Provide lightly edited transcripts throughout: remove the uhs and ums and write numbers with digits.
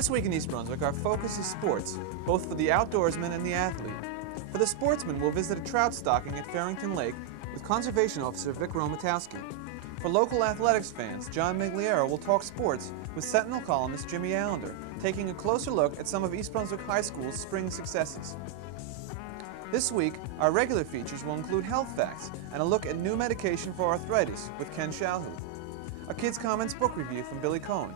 This week in East Brunswick, our focus is sports, both for the outdoorsman and the athlete. For the sportsman, we'll visit a trout stocking at Farrington Lake with Conservation Officer Vic Romatowski. For local athletics fans, John Meggiolaro will talk sports with Sentinel columnist Jimmy Allinder, taking a closer look at some of East Brunswick High School's spring successes. This week, our regular features will include health facts and a look at new medication for arthritis with Ken Shalhoub, a Kids Comments book review from Billie Cohen,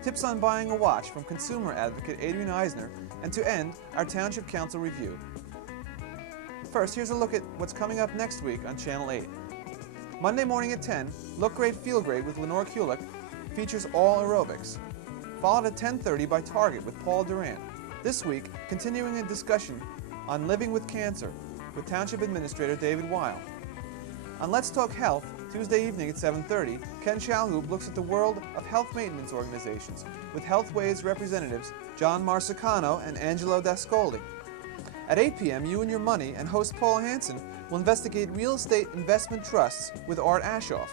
tips on buying a watch from consumer advocate Adrian Eisner, and to end, our Township Council review. First, here's a look at what's coming up next week on Channel 8. Monday morning at 10, Look Great, Feel Great with Lenore Kulik features all aerobics, followed at 10:30 by Target with Paul Durant. This week, continuing a discussion on living with cancer with Township Administrator David Weil. On Let's Talk Health, Tuesday evening at 7:30, Ken Shalhoub looks at the world of health maintenance organizations with Healthways representatives John Marsicano and Angelo D'Ascoli. At 8 p.m., You and Your Money and host Paul Hansen will investigate real estate investment trusts with Art Ashoff.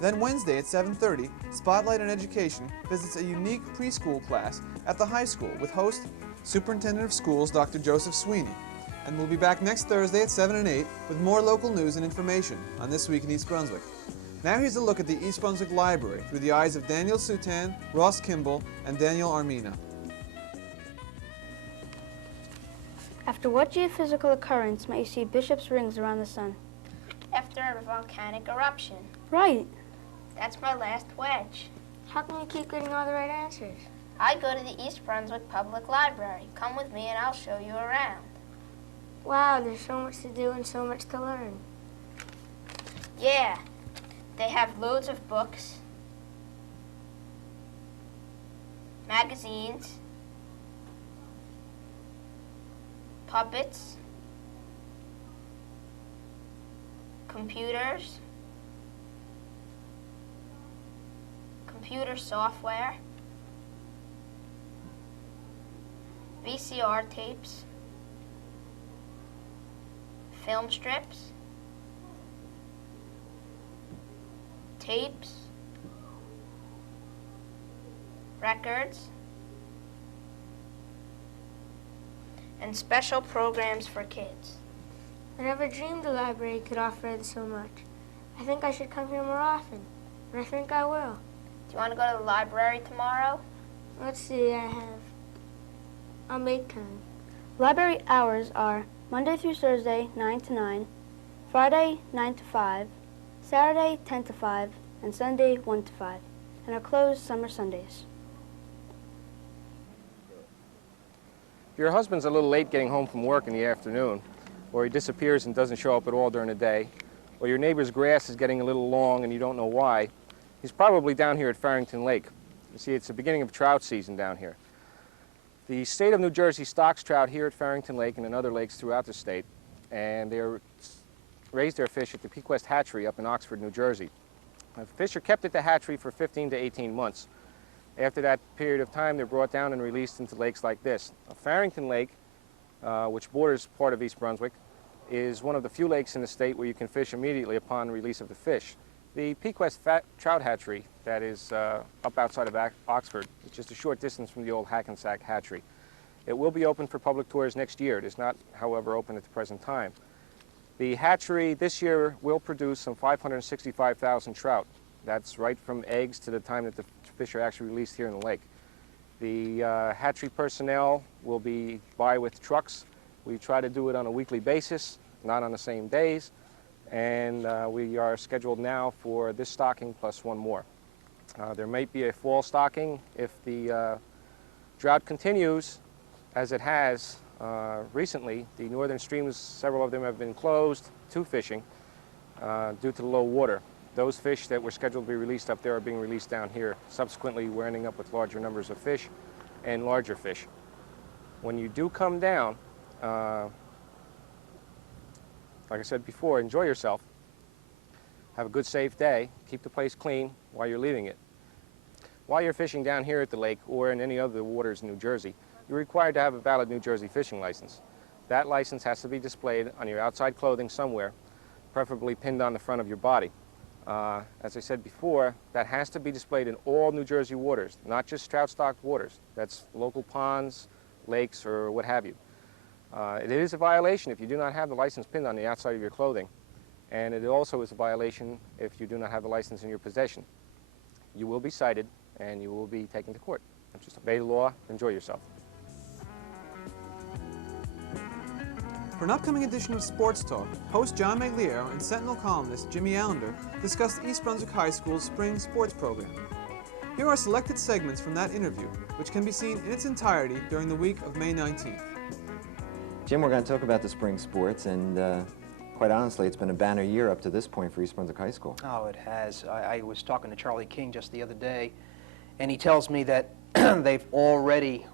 Then Wednesday at 7:30, Spotlight on Education visits a unique preschool class at the high school with host Superintendent of Schools Dr. Joseph Sweeney. And we'll be back next Thursday at 7 and 8 with more local news and information on This Week in East Brunswick. Now here's a look at the East Brunswick Library through the eyes of Daniel Sutan, Ross Kimball, and Daniel Armina. After what geophysical occurrence might you see Bishop's rings around the sun? After a volcanic eruption. Right. That's my last wedge. How can you keep getting all the right answers? I go to the East Brunswick Public Library. Come with me and I'll show you around. Wow, there's so much to do and so much to learn. Yeah, they have loads of books, magazines, puppets, computers, computer software, VCR tapes, film strips, tapes, records, and special programs for kids. I never dreamed the library could offer so much. I think I should come here more often, and I think I will. Do you want to go to the library tomorrow? Let's see, I'll make time. Library hours are Monday through Thursday, 9 to 9, Friday, 9 to 5, Saturday, 10 to 5, and Sunday, 1 to 5, and are closed summer Sundays. If your husband's a little late getting home from work in the afternoon, or he disappears and doesn't show up at all during the day, or your neighbor's grass is getting a little long and you don't know why, he's probably down here at Farrington Lake. You see, it's the beginning of trout season down here. The state of New Jersey stocks trout here at Farrington Lake and in other lakes throughout the state, and they raise their fish at the Peak West Hatchery up in Oxford, New Jersey. The fish are kept at the hatchery for 15 to 18 months. After that period of time, they're brought down and released into lakes like this. Farrington Lake, which borders part of East Brunswick, is one of the few lakes in the state where you can fish immediately upon release of the fish. The Peak West Trout Hatchery, that is up outside of Oxford, is just a short distance from the old Hackensack Hatchery. It will be open for public tours next year. It is not, however, open at the present time. The hatchery this year will produce some 565,000 trout. That's right from eggs to the time that the fish are actually released here in the lake. The hatchery personnel will be by with trucks. We try to do it on a weekly basis, not on the same days. And we are scheduled now for this stocking plus one more. There might be a fall stocking if the drought continues, as it has recently. The northern streams, several of them have been closed to fishing due to the low water. Those fish that were scheduled to be released up there are being released down here. Subsequently, we're ending up with larger numbers of fish and larger fish. When you do come down, like I said before, enjoy yourself. Have a good, safe day. Keep the place clean while you're leaving it. While you're fishing down here at the lake or in any other waters in New Jersey, you're required to have a valid New Jersey fishing license. That license has to be displayed on your outside clothing somewhere, preferably pinned on the front of your body. as I said before, that has to be displayed in all New Jersey waters, not just trout-stocked waters. That's local ponds, lakes, or what have you. It is a violation if you do not have the license pinned on the outside of your clothing, and it also is a violation if you do not have the license in your possession. You will be cited, and you will be taken to court. Just obey the law, enjoy yourself. For an upcoming edition of Sports Talk, host John Meggiolaro and Sentinel columnist Jimmy Allinder discussed East Brunswick High School's spring sports program. Here are selected segments from that interview, which can be seen in its entirety during the week of May 19th. Jim, we're going to talk about the spring sports, and quite honestly, it's been a banner year up to this point for East Brunswick High School. Oh, it has. I was talking to Charlie King just the other day, and he tells me that they've already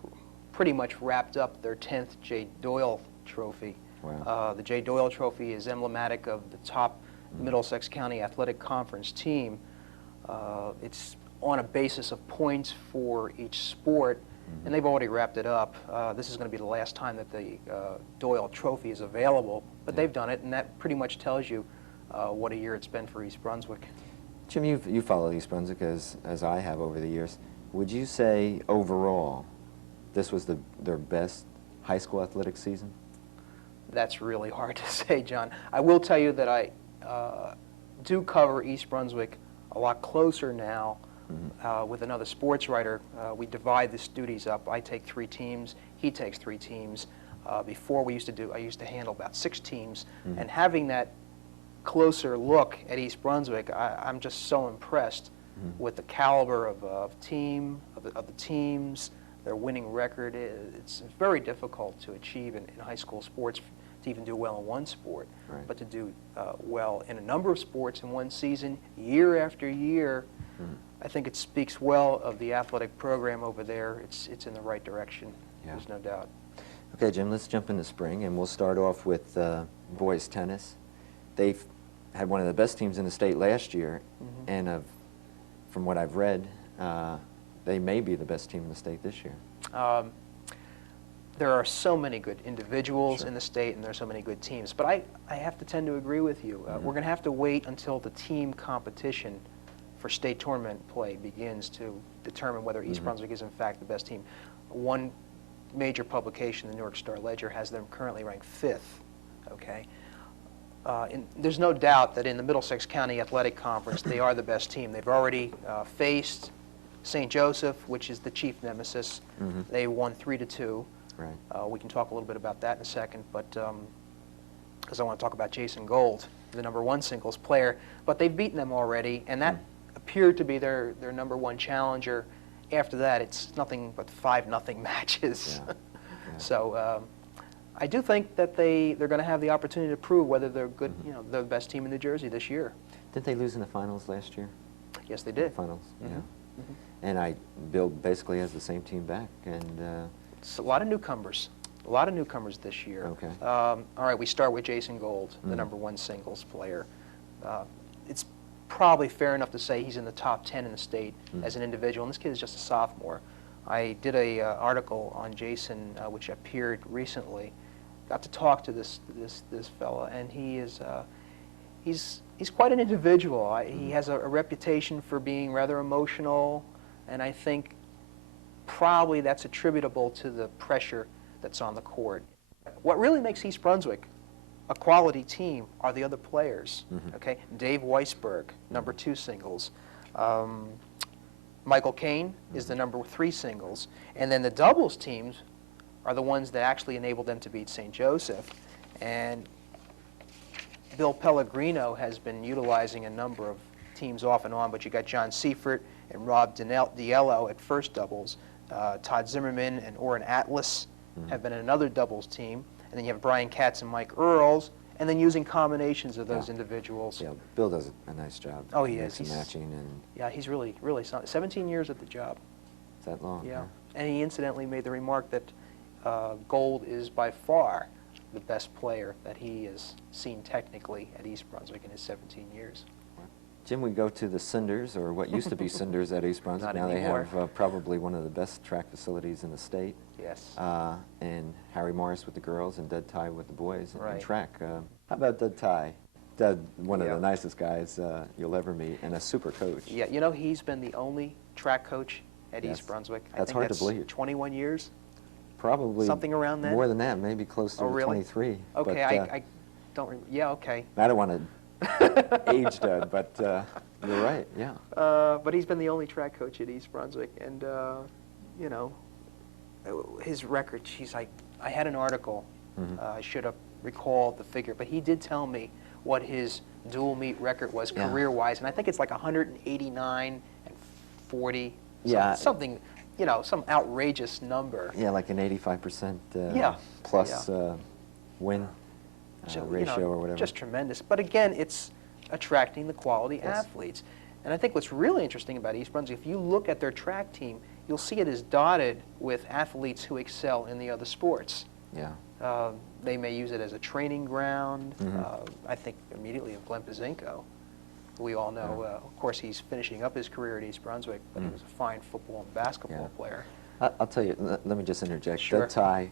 pretty much wrapped up their 10th J. Doyle Trophy. Wow. The J. Doyle Trophy is emblematic of the top Middlesex County Athletic Conference team. It's on a basis of points for each sport, and they've already wrapped it up. This is going to be the last time that the Doyle Trophy is available, but they've done it, and that pretty much tells you what a year it's been for East Brunswick. Jim, you followed East Brunswick as I have over the years. Would you say overall this was their best high school athletic season? That's really hard to say, John. I will tell you that I do cover East Brunswick a lot closer now with another sports writer. We divide the duties up. I take 3 teams, he takes 3 teams. Before I used to handle about 6 teams, and having that closer look at East Brunswick, I'm just so impressed with the caliber of the teams, their winning record. It's very difficult to achieve in high school sports to even do well in one sport, but to do well in a number of sports in one season, year after year, I think it speaks well of the athletic program over there. It's in the right direction, there's no doubt. Okay, Jim, let's jump into spring, and we'll start off with boys tennis. They've had one of the best teams in the state last year, and from what I've read, they may be the best team in the state this year. There are so many good individuals in the state, and there are so many good teams. But I have to tend to agree with you. We're going to have to wait until the team competition for state tournament play begins to determine whether East Brunswick is in fact the best team. One major publication, the New York Star-Ledger, has them currently ranked 5th. Okay. There's no doubt that in the Middlesex County Athletic Conference, they are the best team. They've already faced St. Joseph, which is the chief nemesis. They won 3-2. Right. We can talk a little bit about that in a second, but because I want to talk about Jason Gold, the #1 singles player. But they've beaten them already, and that appeared to be their #1 challenger. After that, it's nothing but 5-0 matches. So I do think that they're going to have the opportunity to prove whether they're good. They're the best team in New Jersey this year. Didn't they lose in the finals last year? Yes, they did. Finals, And Bill basically has the same team back, and it's a lot of newcomers. A lot of newcomers this year. Okay. All right, we start with Jason Gold, the #1 singles player. It's probably fair enough to say he's in the top 10 in the state as an individual, and this kid is just a sophomore. I did a article on Jason, which appeared recently. Got to talk to this fella, and he's quite an individual. He has a reputation for being rather emotional, and I think probably that's attributable to the pressure that's on the court. What really makes East Brunswick a quality team are the other players. Okay, Dave Weisberg, #2 singles. Michael Kane is the #3 singles, and then the doubles teams are the ones that actually enabled them to beat St. Joseph. And Bill Pellegrino has been utilizing a number of teams off and on, but you got John Seifert and Rob Diello at first doubles. Todd Zimmerman and Orrin Atlas have been in another doubles team. And then you have Brian Katz and Mike Earls, and then using combinations of those individuals. Yeah, Bill does a nice job. Oh, he is. He's matching and. Yeah, he's really solid. 17 years at the job. Is that long? Yeah. And he incidentally made the remark that Gold is by far the best player that he has seen technically at East Brunswick in his 17 years. Jim, we go to the Cinders, or what used to be Cinders at East Brunswick. Not now anymore. They have probably one of the best track facilities in the state. Yes. And Harry Morris with the girls and Dud Ty with the boys in Right. track. How about Dud Ty? One of Yeah. the nicest guys you'll ever meet, and a super coach. Yeah, you know, he's been the only track coach at Yes. East Brunswick. I That's think hard to that's believe. 21 years. Probably Something around then? more than that, maybe closer Oh, to really? 23. Okay, but, I don't remember. Yeah, okay. I don't want to age Dud, but you're right, yeah. But he's been the only track coach at East Brunswick, and you know, his record. I had an article. I should have recalled the figure, but he did tell me what his dual meet record was Yeah. career-wise, and I think it's like 189 and 40. Yeah. Something, you know, some outrageous number. Yeah, like an 85% Yeah. plus win So, you ratio know, or whatever. just tremendous. But again, it's attracting the quality Yes. athletes. And I think what's really interesting about East Brunswick, if you look at their track team, you'll see it is dotted with athletes who excel in the other sports. Yeah. They may use it as a training ground. Mhm. I think immediately of Glenn Pazinko, who we all know. Of course, he's finishing up his career at East Brunswick, but he was a fine football and basketball Yeah. player. I'll tell you, let me just interject. Sure. Doug Ty,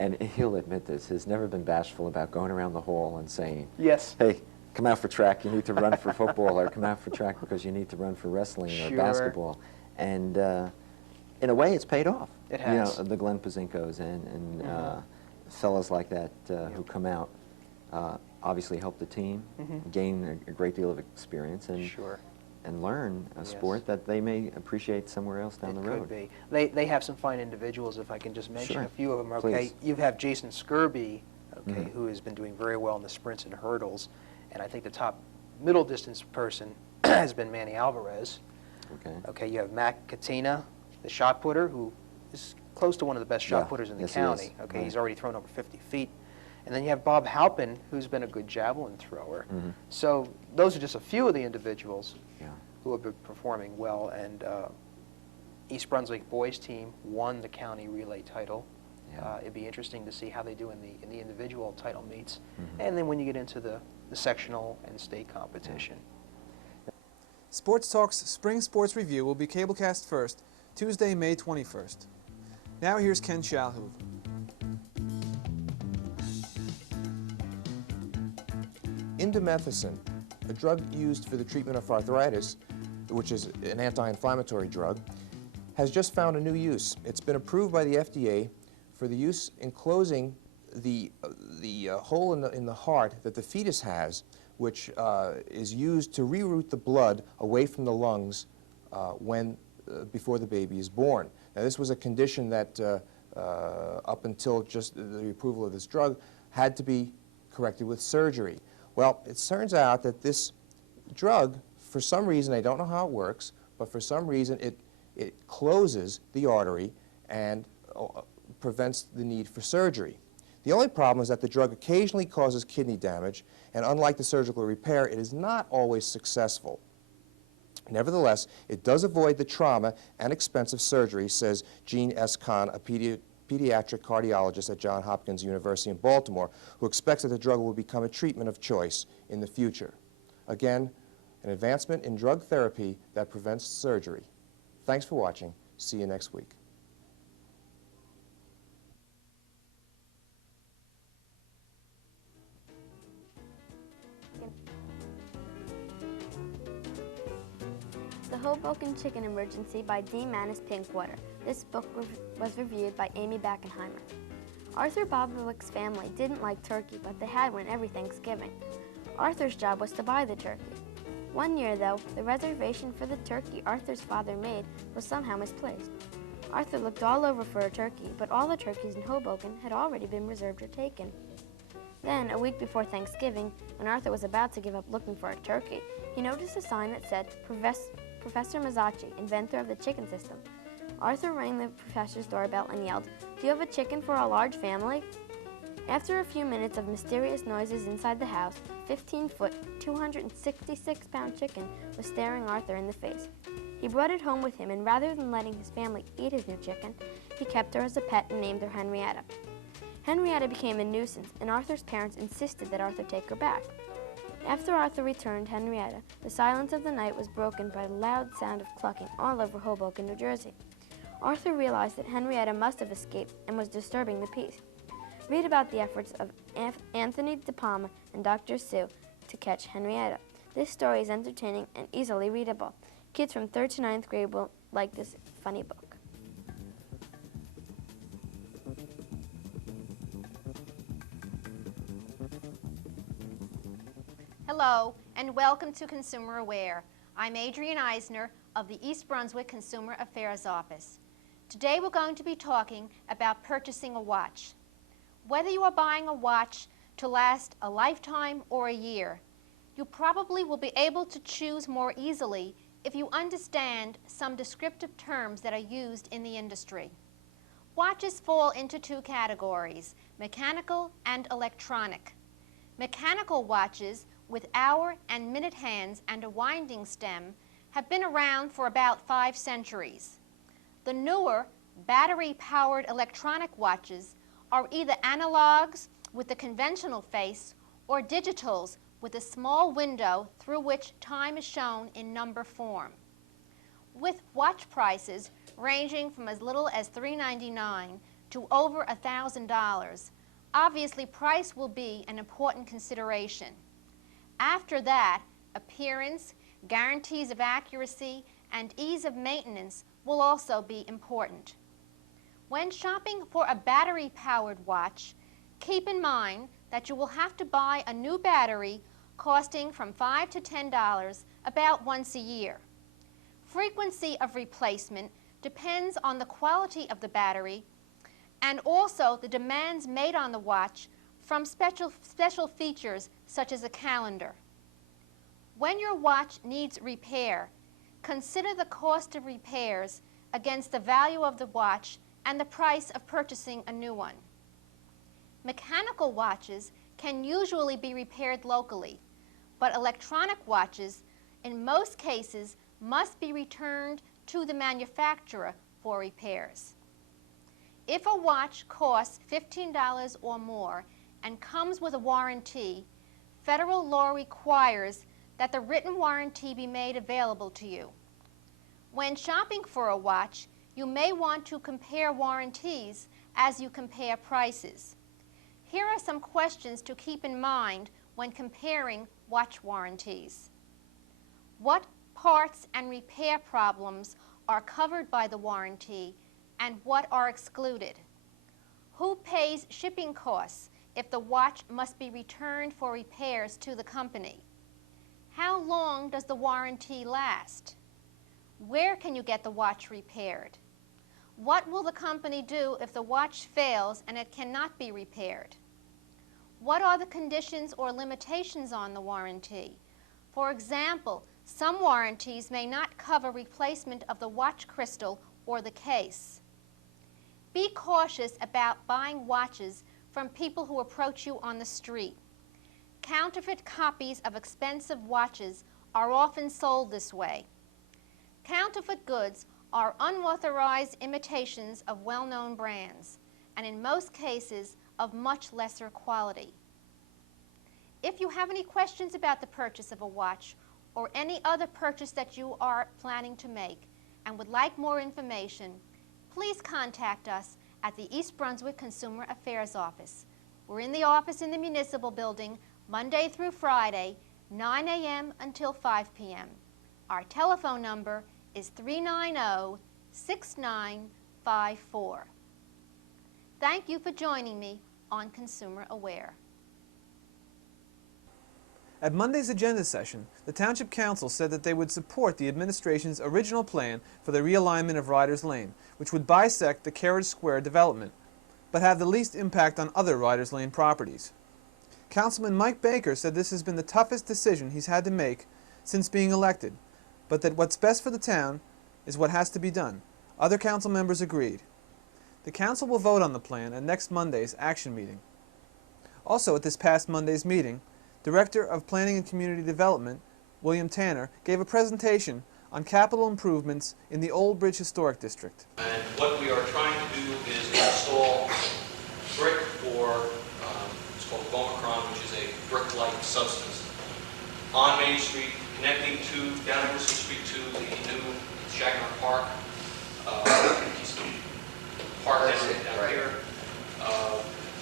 and he'll admit this, has never been bashful about going around the hall and saying, Yes. hey, come out for track, you need to run for football, or come out for track because you need to run for wrestling or Sure. basketball. And in a way, it's paid off. It has. You know, the Glenn Pazinkos and fellas like that who come out obviously help the team, gain a great deal of experience, and Sure. and learn a Yes. sport that they may appreciate somewhere else down It the road. could be. They have some fine individuals, if I can just mention Sure. a few of them. Okay, Please. you have Jason Skirby, okay, Mhm. who has been doing very well in the sprints and hurdles, and I think the top middle distance person has been Manny Alvarez. Okay. Okay, you have Matt Katina, the shot putter, who is close to one of the best shot Yeah. putters in the Yes, he is. county. Okay, Right. he's already thrown over 50 feet. And then you have Bob Halpin, who's been a good javelin thrower. Mhm. So those are just a few of the individuals Yeah. who have been performing well. And East Brunswick boys team won the county relay title. Yeah. It'd be interesting to see how they do in the individual title meets. Mhm. And then when you get into the sectional and state competition. Sports Talk's Spring Sports Review will be cablecast first, Tuesday, May 21st. Now here's Ken Shalhoub. Indomethacin, a drug used for the treatment of arthritis, which is an anti-inflammatory drug, has just found a new use. It's been approved by the FDA for the use in closing the hole in the heart that the fetus has, which is used to reroute the blood away from the lungs before the baby is born. Now, this was a condition that, up until just the approval of this drug, had to be corrected with surgery. Well, it turns out that this drug, for some reason, I don't know how it works, but for some reason it closes the artery and prevents the need for surgery. The only problem is that the drug occasionally causes kidney damage, and unlike the surgical repair, it is not always successful. Nevertheless, it does avoid the trauma and expensive surgery, says Gene S. Kahn, a pediatric cardiologist at Johns Hopkins University in Baltimore, who expects that the drug will become a treatment of choice in the future. Again, an advancement in drug therapy that prevents surgery. Thanks for watching. See you next week. The Hoboken Chicken Emergency by D. Manus Pinkwater. This book was reviewed by Amy Backenheimer. Arthur Bobrowick's family didn't like turkey, but they had one every Thanksgiving. Arthur's job was to buy the turkey. One year, though, the reservation for the turkey Arthur's father made was somehow misplaced. Arthur looked all over for a turkey, but all the turkeys in Hoboken had already been reserved or taken. Then, a week before Thanksgiving, when Arthur was about to give up looking for a turkey, he noticed a sign that said, Professor Mazzacci, inventor of the chicken system. Arthur rang the professor's doorbell and yelled, "Do you have a chicken for a large family?" After a few minutes of mysterious noises inside the house, 15-foot, 266-pound chicken was staring Arthur in the face. He brought it home with him, and rather than letting his family eat his new chicken, he kept her as a pet and named her Henrietta. Henrietta became a nuisance, and Arthur's parents insisted that Arthur take her back. After Arthur returned Henrietta, the silence of the night was broken by the loud sound of clucking all over Hoboken, New Jersey. Arthur realized that Henrietta must have escaped and was disturbing the peace. Read about the efforts of Anthony De Palma and Dr. Sue to Catch Henrietta. This story is entertaining and easily readable. Kids from 3rd to 9th grade will like this funny book. Hello, and welcome to Consumer Aware. I'm Adrienne Eisner of the East Brunswick Consumer Affairs Office. Today we're going to be talking about purchasing a watch. Whether you are buying a watch to last a lifetime or a year, you probably will be able to choose more easily if you understand some descriptive terms that are used in the industry. Watches fall into two categories, mechanical and electronic. Mechanical watches with hour and minute hands and a winding stem have been around for about 5 centuries. The newer battery-powered electronic watches are either analogs with the conventional face or digitals with a small window through which time is shown in number form. With watch prices ranging from as little as $3.99 to over $1,000, obviously price will be an important consideration. After that, appearance, guarantees of accuracy, and ease of maintenance will also be important. When shopping for a battery-powered watch, keep in mind that you will have to buy a new battery costing from $5 to $10 about once a year. Frequency of replacement depends on the quality of the battery and also the demands made on the watch from special features such as a calendar. When your watch needs repair, consider the cost of repairs against the value of the watch and the price of purchasing a new one. Mechanical watches can usually be repaired locally, but electronic watches, in most cases, must be returned to the manufacturer for repairs. If a watch costs $15 or more and comes with a warranty, federal law requires that the written warranty be made available to you. When shopping for a watch, you may want to compare warranties as you compare prices. Here are some questions to keep in mind when comparing watch warranties. What parts and repair problems are covered by the warranty and what are excluded? Who pays shipping costs if the watch must be returned for repairs to the company? How long does the warranty last? Where can you get the watch repaired? What will the company do if the watch fails and it cannot be repaired? What are the conditions or limitations on the warranty? For example, some warranties may not cover replacement of the watch crystal or the case. Be cautious about buying watches from people who approach you on the street. Counterfeit copies of expensive watches are often sold this way. Counterfeit goods are unauthorized imitations of well-known brands, and in most cases of much lesser quality. If you have any questions about the purchase of a watch or any other purchase that you are planning to make and would like more information, please contact us at the East Brunswick Consumer Affairs Office. We're in the office in the Municipal Building Monday through Friday, 9 a.m. until 5 p.m. Our telephone number is 390-6954. Thank you for joining me on Consumer Aware. At Monday's agenda session, the Township Council said that they would support the administration's original plan for the realignment of Riders Lane, which would bisect the Carriage Square development, but have the least impact on other Riders Lane properties. Councilman Mike Baker said this has been the toughest decision he's had to make since being elected, but that what's best for the town is what has to be done. Other council members agreed. The council will vote on the plan at next Monday's action meeting. Also at this past Monday's meeting, Director of Planning and Community Development, William Tanner, gave a presentation on capital improvements in the Old Bridge Historic District. And what we are trying to do is install brick for, it's called Bomacron, which is a brick-like substance, on Main Street, connecting to, down Emerson Street to the new Shagner Park, park down here,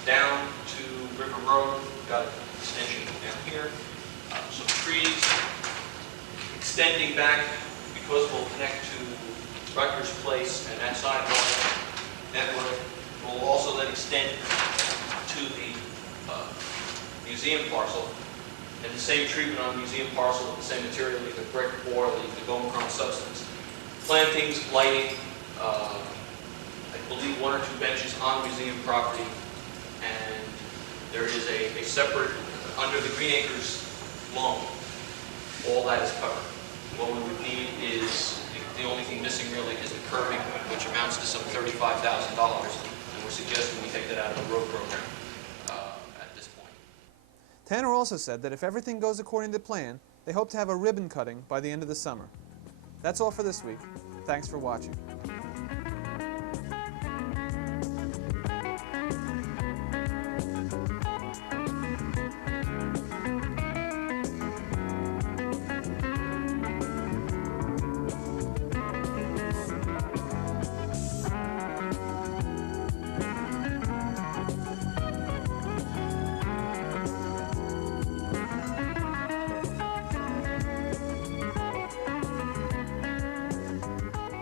down to River Road, we've got an extension down here, some trees extending back, because we'll connect to Rutgers Place, and that sidewalk network will also then extend to the museum parcel. And the same treatment on the museum parcel with the same material, either brick or the Gomacron substance. Plantings, lighting, I believe 1 or 2 benches on museum property, and there is a separate, under the Green Acres loan, all that is covered. What we would need is, the only thing missing really is the curbing, which amounts to some $35,000, and we're suggesting we take that out of the road program at this point. Tanner also said that if everything goes according to plan, they hope to have a ribbon cutting by the end of the summer. That's all for this week. Thanks for watching.